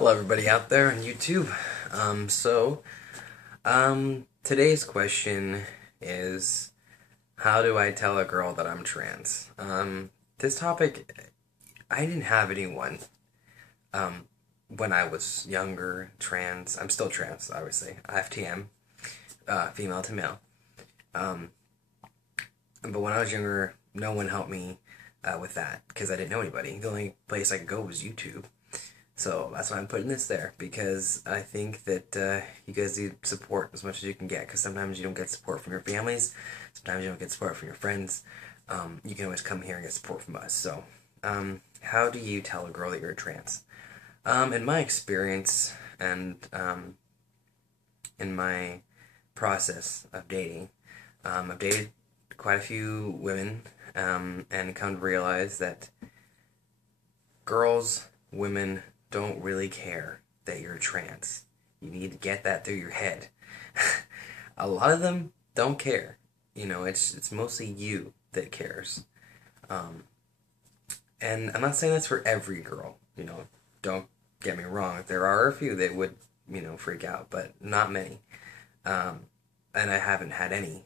Hello everybody out there on YouTube. Today's question is, how do I tell a girl that I'm trans? This topic, I didn't have anyone, when I was younger, trans. I'm still trans, obviously. FTM, female to male. But when I was younger, no one helped me, with that, because I didn't know anybody. The only place I could go was YouTube. So that's why I'm putting this there, because I think that you guys need support as much as you can get, because sometimes you don't get support from your families, sometimes you don't get support from your friends. You can always come here and get support from us. So, how do you tell a girl that you're trans? In my experience and in my process of dating, I've dated quite a few women and come to realize that women don't really care that you're trans. You need to get that through your head. A lot of them don't care. It's mostly you that cares. And I'm not saying that's for every girl. Don't get me wrong. There are a few that would, freak out, but not many. And I haven't had any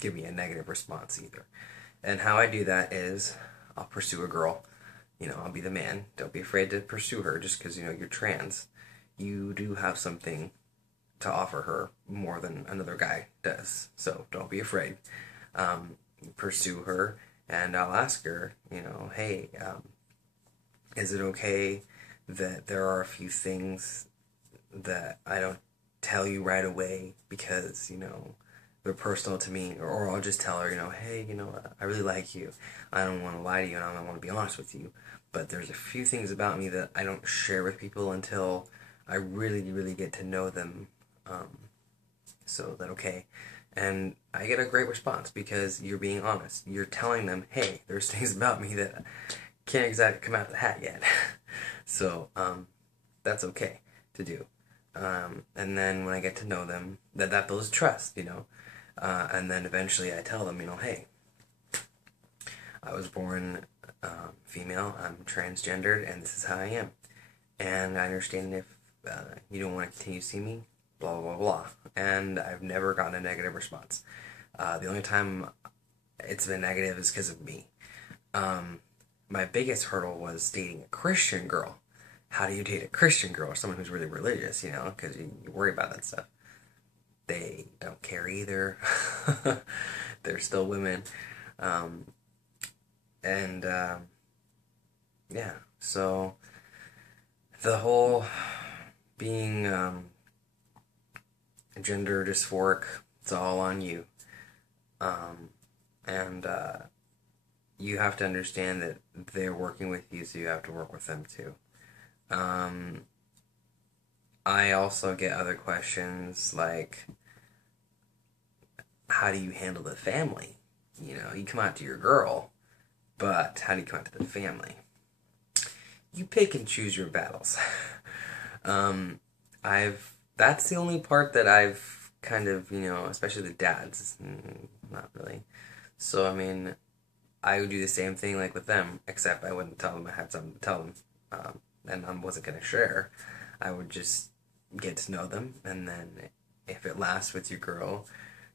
give me a negative response either. And how I do that is I'll pursue a girl. I'll be the man. Don't be afraid to pursue her just because, you're trans. You do have something to offer her more than another guy does. So don't be afraid. Pursue her, and I'll ask her, hey, is it okay that there are a few things that I don't tell you right away because, they're personal to me, or I'll just tell her, hey, I really like you. I don't want to lie to you, and I want to be honest with you. But there's a few things about me that I don't share with people until I really, really get to know them. So that okay. And I get a great response because you're being honest. You're telling them, hey, there's things about me that can't exactly come out the hat yet. So, that's okay to do. And then when I get to know them, that builds trust, and then eventually I tell them, hey, I was born female, I'm transgendered, and this is how I am. And I understand if you don't want to continue to see me, blah, blah, blah. And I've never gotten a negative response. The only time it's been negative is because of me. My biggest hurdle was dating a Christian girl. How do you date a Christian girl or someone who's really religious, because you worry about that stuff. They don't care either. They're still women. Yeah, so the whole being gender dysphoric, it's all on you. And you have to understand that they're working with you, so you have to work with them too. I also get other questions like, how do you handle the family? You come out to your girl, but how do you come out to the family? You pick and choose your battles. That's the only part that I've kind of, especially the dads, not really. So, I would do the same thing like with them, except I wouldn't tell them I had something to tell them, and I wasn't going to share. I would just get to know them, and then if it lasts with your girl,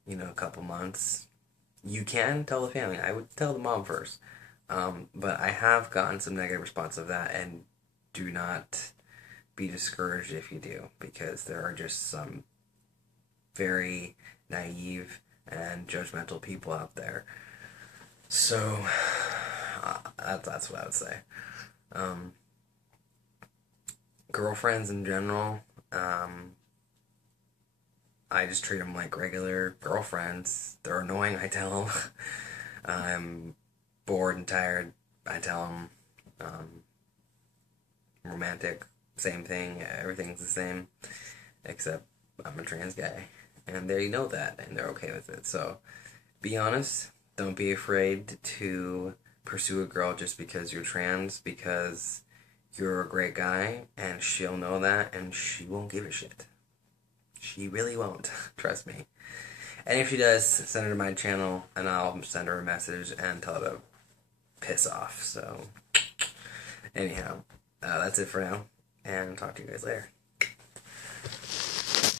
a couple months, you can tell the family. I would tell the mom first. But I have gotten some negative response of that, and do not be discouraged if you do, because there are just some very naive and judgmental people out there. So, that's what I would say. Girlfriends in general, I just treat them like regular girlfriends. They're annoying, I tell them. I'm bored and tired, I tell them. Romantic, same thing. Everything's the same, except I'm a trans guy, and they know that, and they're okay with it. So, be honest. Don't be afraid to pursue a girl just because you're trans, because you're a great guy, and she'll know that, and she won't give a shit. She really won't. Trust me. And if she does, send her to my channel, and I'll send her a message and tell her to piss off. So, anyhow, that's it for now. and talk to you guys later.